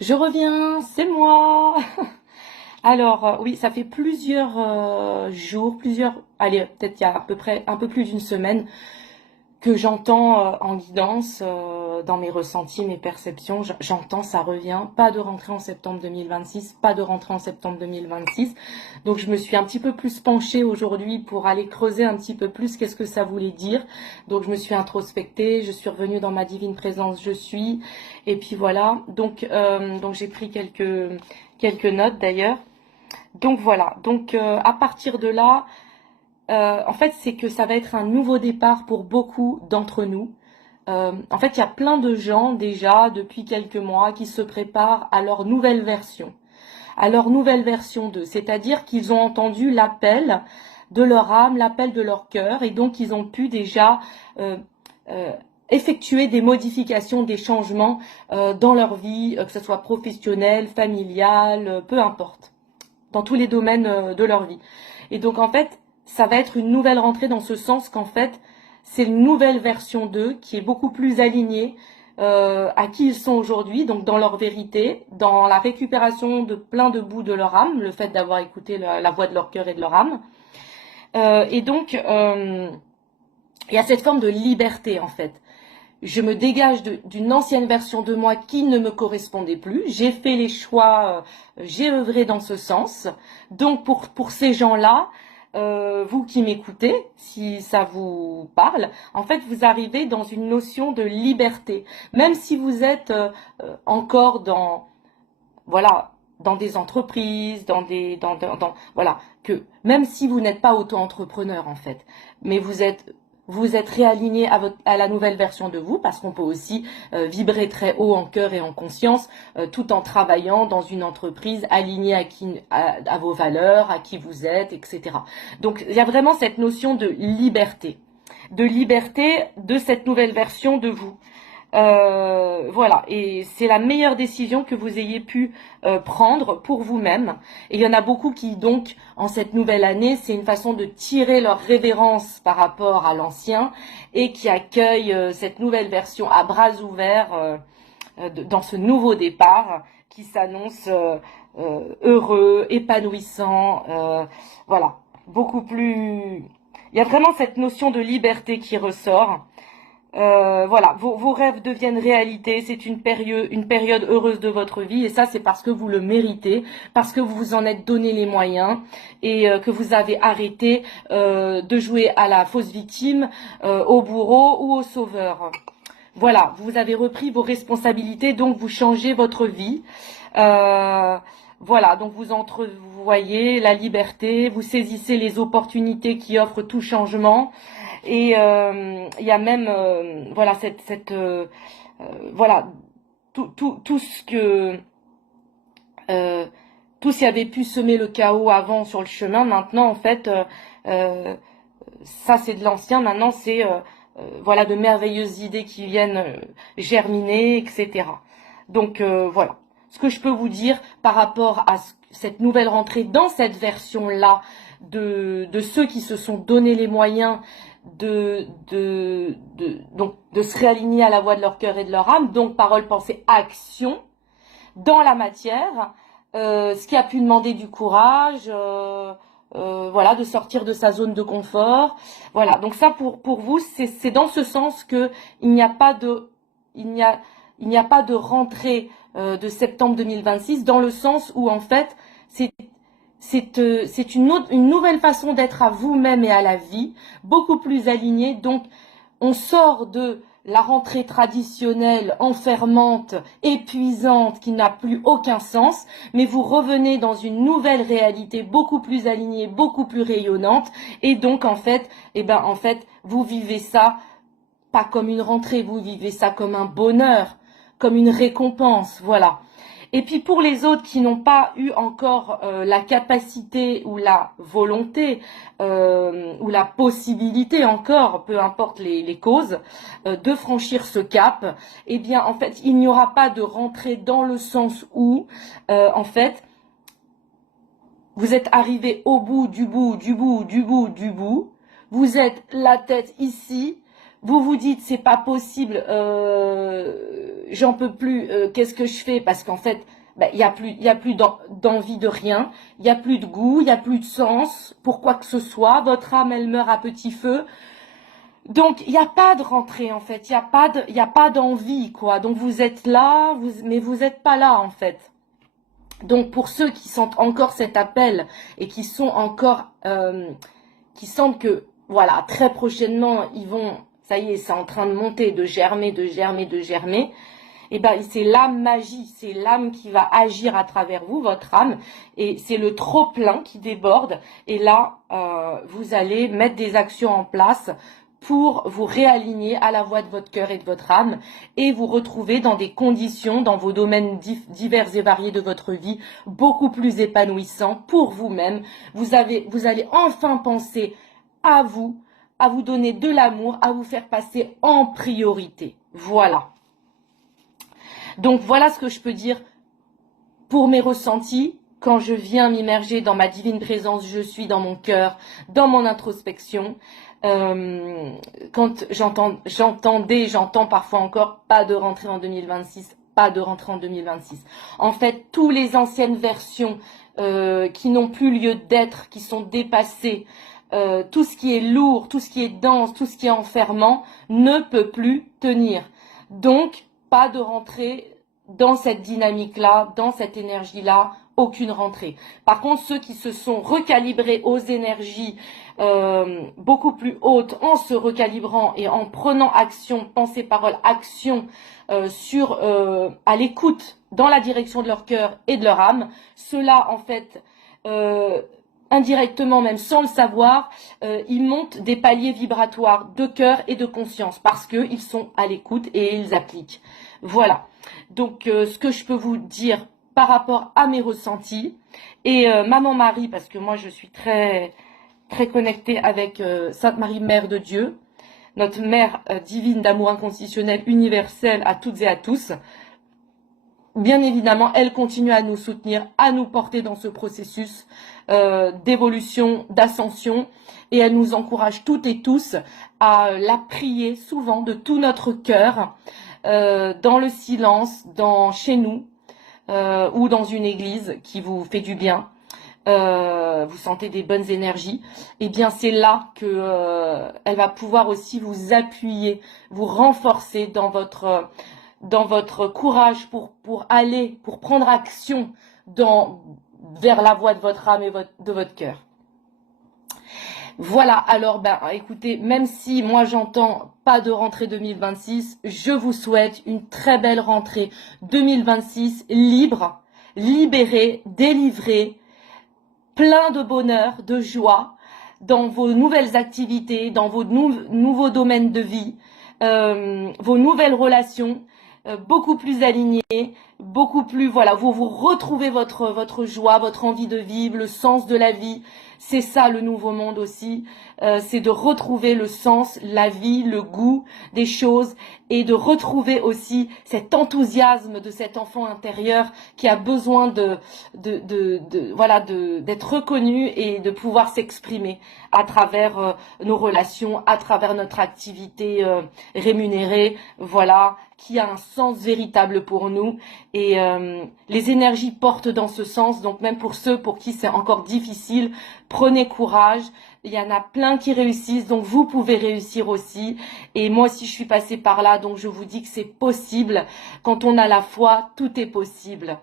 Je reviens, c'est moi. Alors, oui, ça fait plusieurs jours, allez, peut-être il y a à peu près un peu plus d'une semaine que j'entends en guidance, dans mes ressentis, mes perceptions, j'entends ça revient, pas de rentrée en septembre 2026, pas de rentrée en septembre 2026. Donc je me suis un petit peu plus penchée aujourd'hui pour aller creuser un petit peu plus qu'est-ce que ça voulait dire. Donc je me suis introspectée, je suis revenue dans ma divine présence, je suis, et puis voilà. Donc j'ai pris quelques notes d'ailleurs. Donc voilà. Donc à partir de là. En fait, c'est que ça va être un nouveau départ pour beaucoup d'entre nous. En fait, il y a plein de gens déjà depuis quelques mois qui se préparent à leur nouvelle version, à leur nouvelle version d'eux. C'est-à-dire qu'ils ont entendu l'appel de leur âme, l'appel de leur cœur, et donc ils ont pu déjà euh, euh, effectuer des modifications, des changements dans leur vie, que ce soit professionnelle, familiale, peu importe, dans tous les domaines de leur vie. Et donc en fait, ça va être une nouvelle rentrée dans ce sens qu'en fait, c'est une nouvelle version d'eux qui est beaucoup plus alignée à qui ils sont aujourd'hui, donc dans leur vérité, dans la récupération de plein de bouts de leur âme, le fait d'avoir écouté la voix de leur cœur et de leur âme. Et donc, il y a cette forme de liberté en fait. Je me dégage d'une ancienne version de moi qui ne me correspondait plus. J'ai fait les choix, j'ai œuvré dans ce sens. Donc pour ces gens-là, vous qui m'écoutez, si ça vous parle, en fait vous arrivez dans une notion de liberté. Même si vous êtes encore dans, voilà, dans des entreprises, voilà, que même si vous n'êtes pas auto-entrepreneur en fait, mais vous êtes réaligné à la nouvelle version de vous, parce qu'on peut aussi vibrer très haut en cœur et en conscience, tout en travaillant dans une entreprise alignée à vos valeurs, à qui vous êtes, etc. Donc il y a vraiment cette notion de liberté de cette nouvelle version de vous. Voilà, et c'est la meilleure décision que vous ayez pu prendre pour vous-même. Et il y en a beaucoup qui, donc, en cette nouvelle année, c'est une façon de tirer leur révérence par rapport à l'ancien et qui accueillent cette nouvelle version à bras ouverts dans ce nouveau départ qui s'annonce heureux, épanouissant, voilà, beaucoup plus... Il y a vraiment cette notion de liberté qui ressort. Voilà, vos rêves deviennent réalité. C'est une période heureuse de votre vie, et ça, c'est parce que vous le méritez, parce que vous vous en êtes donné les moyens et que vous avez arrêté de jouer à la fausse victime, au bourreau ou au sauveur. Voilà, vous avez repris vos responsabilités, donc vous changez votre vie. Euh, voilà, donc vous entrevoyez la liberté, vous saisissez les opportunités qui offrent tout changement. Et il y a même voilà voilà tout ce que euh, tout ce qui avait pu semer le chaos avant sur le chemin, maintenant en fait euh, ça c'est de l'ancien, maintenant c'est voilà de merveilleuses idées qui viennent germiner, etc. Donc voilà ce que je peux vous dire par rapport à cette nouvelle rentrée dans cette version là de ceux qui se sont donné les moyens donc de se réaligner à la voix de leur cœur et de leur âme, donc parole, pensée, action dans la matière, ce qui a pu demander du courage, voilà, de sortir de sa zone de confort, voilà. Donc ça pour vous, c'est dans ce sens que il n'y a pas de il n'y a il n'y a pas de rentrée de septembre 2026, dans le sens où en fait c'est c'est une nouvelle façon d'être à vous-même et à la vie, beaucoup plus alignée. Donc, on sort de la rentrée traditionnelle, enfermante, épuisante, qui n'a plus aucun sens, mais vous revenez dans une nouvelle réalité beaucoup plus alignée, beaucoup plus rayonnante. Et donc, en fait, vous vivez ça pas comme une rentrée, vous vivez ça comme un bonheur, comme une récompense, voilà. Et puis pour les autres qui n'ont pas eu encore la capacité ou la volonté ou la possibilité encore, peu importe les causes, de franchir ce cap, eh bien en fait il n'y aura pas de rentrée dans le sens où en fait vous êtes arrivé au bout du bout du bout du bout du bout, vous êtes la tête ici, vous vous dites c'est pas possible, j'en peux plus, qu'est-ce que je fais? Parce qu'en fait, ben, il y a plus d'envie de rien, il y a plus de goût, il y a plus de sens pour quoi que ce soit. Votre âme, elle meurt à petit feu. Donc il n'y a pas de rentrée en fait, il y a pas d'envie quoi. Donc vous êtes là, mais vous n'êtes pas là en fait. Donc pour ceux qui sentent encore cet appel et qui sont encore, qui sentent que voilà très prochainement ils vont, ça y est, c'est en train de monter, de germer, de germer, de germer. Et ben c'est l'âme magie, c'est l'âme qui va agir à travers vous, votre âme, et c'est le trop plein qui déborde. Et là, vous allez mettre des actions en place pour vous réaligner à la voix de votre cœur et de votre âme et vous retrouver dans des conditions, dans vos domaines divers et variés de votre vie, beaucoup plus épanouissants pour vous-même. Vous allez enfin penser à vous donner de l'amour, à vous faire passer en priorité. Voilà. Donc voilà ce que je peux dire pour mes ressentis. Quand je viens m'immerger dans ma divine présence, je suis dans mon cœur, dans mon introspection. Quand j'entends parfois encore pas de rentrée en 2026, pas de rentrée en 2026. En fait, toutes les anciennes versions qui n'ont plus lieu d'être, qui sont dépassées, tout ce qui est lourd, tout ce qui est dense, tout ce qui est enfermant, ne peut plus tenir. Donc, pas de rentrée dans cette dynamique-là, dans cette énergie-là, aucune rentrée. Par contre, ceux qui se sont recalibrés aux énergies beaucoup plus hautes, en se recalibrant et en prenant action, pensée, parole, action à l'écoute, dans la direction de leur cœur et de leur âme, ceux-là, en fait, indirectement, même sans le savoir, ils montent des paliers vibratoires de cœur et de conscience parce qu'ils sont à l'écoute et ils appliquent. Voilà. Donc, ce que je peux vous dire par rapport à mes ressentis et Maman Marie, parce que moi je suis très très connectée avec Sainte Marie, Mère de Dieu, notre Mère divine d'amour inconditionnel, universel à toutes et à tous. Bien évidemment, elle continue à nous soutenir, à nous porter dans ce processus d'évolution, d'ascension, et elle nous encourage toutes et tous à la prier souvent de tout notre cœur, dans le silence, chez nous, ou dans une église qui vous fait du bien, vous sentez des bonnes énergies, et bien c'est là que elle va pouvoir aussi vous appuyer, vous renforcer dans votre courage pour aller, pour prendre action vers la voie de votre âme et de votre cœur. Voilà, alors écoutez, même si moi j'entends pas de rentrée 2026, je vous souhaite une très belle rentrée 2026, libre, libérée, délivrée, plein de bonheur, de joie dans vos nouvelles activités, dans vos nouveaux domaines de vie, vos nouvelles relations, beaucoup plus alignées, beaucoup plus, voilà, vous retrouvez votre joie, votre envie de vivre, le sens de la vie. C'est ça le nouveau monde aussi, c'est de retrouver le sens, la vie, le goût des choses et de retrouver aussi cet enthousiasme de cet enfant intérieur qui a besoin d'être reconnu et de pouvoir s'exprimer à travers nos relations, à travers notre activité rémunérée, voilà, qui a un sens véritable pour nous. Et les énergies portent dans ce sens, donc même pour ceux pour qui c'est encore difficile, prenez courage, il y en a plein qui réussissent, donc vous pouvez réussir aussi. Et moi aussi je suis passée par là, donc je vous dis que c'est possible. Quand on a la foi, tout est possible.